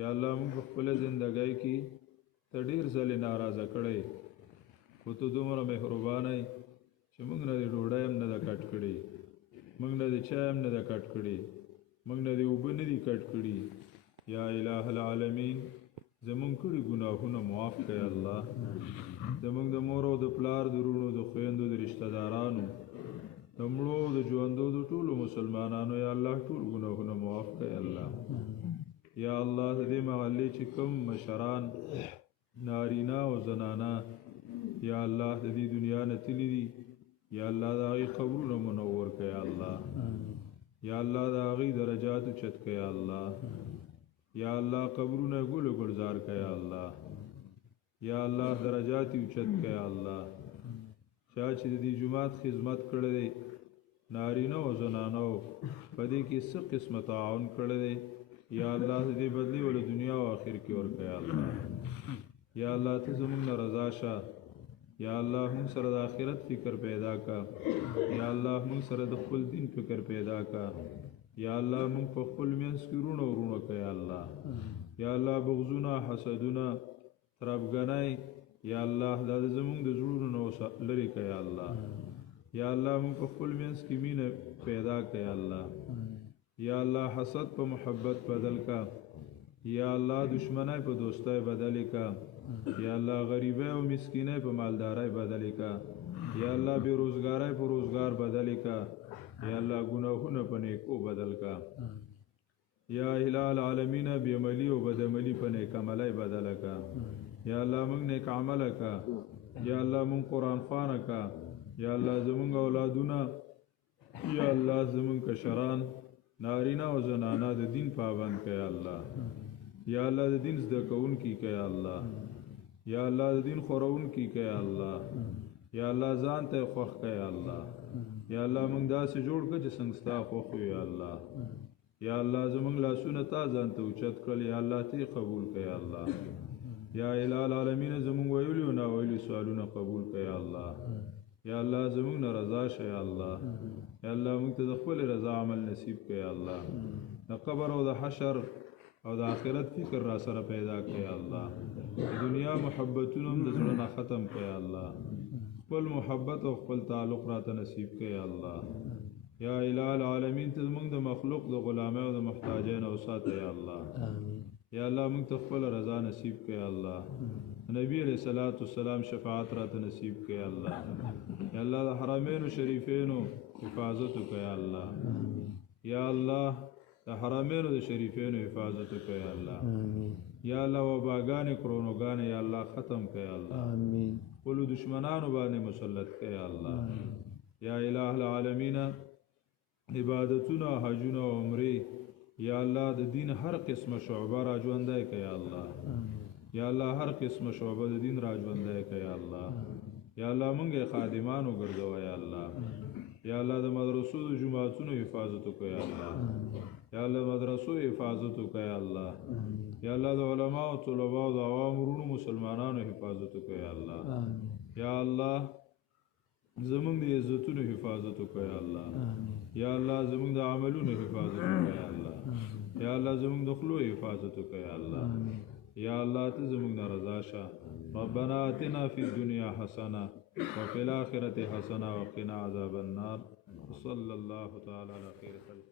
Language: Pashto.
یا الله موږ په خپل ژوندۍ کې ته ډیر ځلې ناراضه کړې خو ته دومره مهربانه یې چې موږ نه د ډوډۍ هم نه ده کټ کړې موږ نه د چای هم نه ده کټ کړې موږ نه د اوبه نه دي کټ کړي یا الہ العالمین زمونږ کړي ګناهونه معاف کړئ الله زمونږ د مور او د پلار د وروڼو د خویندو د رشته دارانو د مړو د ژوندو د ټولو مسلمانانو یا الله ټول ګناهونه معاف کړئ الله یا الله د دې محلې چې کوم مشران نارینه او زنانه یا الله د دې دنیا نه تللي دي یا الله د هغې قبرونه منور کړئ الله یا الله د هغې درجات اوچت کړئ الله یا الله قبرونه ګل ګلزار کړئ الله یا الله درجات اوچت کړئ الله چا چې د دې جومات خدمت کړی دی نارینه او زنانو په دې کې څه قسمه تعاون کړی دی یا الله دې بدلی ول دنیا او آخر کې ورکړي الله یا الله ته زموږ نه رضا شه یا الله موږ سره د آخرت فکر پیدا کا یا الله موږ سره د خپل دین فکر پیدا کا یا الله موږ په خپل منځ کې ورونه کړه الله یا الله بغضونه حسدونه تربګنۍ یا الله دا زموږ د زړونو لري کړه الله یا الله موږ په خپل منځ کې مینه پیدا کړه الله یا الله حسد په محبت بدل کا یا الله دشمنی په دوستۍ بدل کا یا الله غریبی او مسکینی په مالدارۍ بدل کا یا الله بیروزګاری په روزګار بدل کا یا الله گناهونه په نیکو بدل کا یا الہ العالمین بی عملی او بد عملی په نیک عملی بدل کا یا الله موږ نیک عمل کا یا الله موږ قرآن خوانه کا یا الله زموږ اولادونه یا الله زموږ کشران نارینه او زنانه د دین پابند کړه الله یا الله د دین زده کوونکي کړه الله یا الله د دین خورونکي کړه الله یا الله ځان ته خوښ کړه الله یا الله موږ داسې جوړ کړه چې څنګه ستا خوښ وي یا الله یا الله زموږ لاسونه تا ځان ته اوچت کړل یا الله ته قبول کړه الله یا الہ العالمین زموږ ویلي او ناویلي سوالونه قبول کړه الله یا الله زموږ نه رضا شه یا الله یا الله موږ ته د خپل رضا عمل نصیب کړه الله د قبر او د حشر او د آخرت فکر را سره پیدا کړه الله د دنیا محبتونه هم د زړه نه ختم کړه الله خپل محبت او خپل تعلق راته نصیب کړه الله یا الہ العالمین ته موږ د مخلوق د غلامۍ او د محتاجۍ نه وساته یا الله یا الله موږ ته خپل رضا نصیب کړه الله نبی علیہ الصلوۃ والسلام شفاعت راته نصیب کړه الله یا الله د حرمین شریفینو حفاظت وکړه الله یا الله د حرمین د شریفینو حفاظت وکړه الله یا الله وباګان کرونوګان یا الله ختم کړه الله امين خپل دشمنانو باندې مسلط کړه الله یا الہ العالمین عبادتونه حجونه او عمره یا الله د دین هر قسمه شعبه را ژوندۍ کړه یا الله یا الله هر قسمه شعبه د دین را ژوندۍ کړه یا الله یا الله مونږه خادمانو ګرځوه یا الله یا الله د مدرسو د جماعتونو حفاظت وکړه یا الله یا الله مدرسو حفاظت وکړه یا الله یا الله د علما او طلباء او د عوام ورونو مسلمانانو حفاظت وکړه یا الله یا الله زمونږ د عزتونو حفاظت وکړه یا الله یا الله زمونږ د عملونو حفاظت وکړه یا الله یا الله زمونږ د خلو حفاظت وکړه یا الله یا الله ته زمونږ نه رضا شه ربنا آتنا فی الدنیا حسنه وفي الآخرة حسنه وقنا عذاب النار وصلى الله تعالى على خير خلقه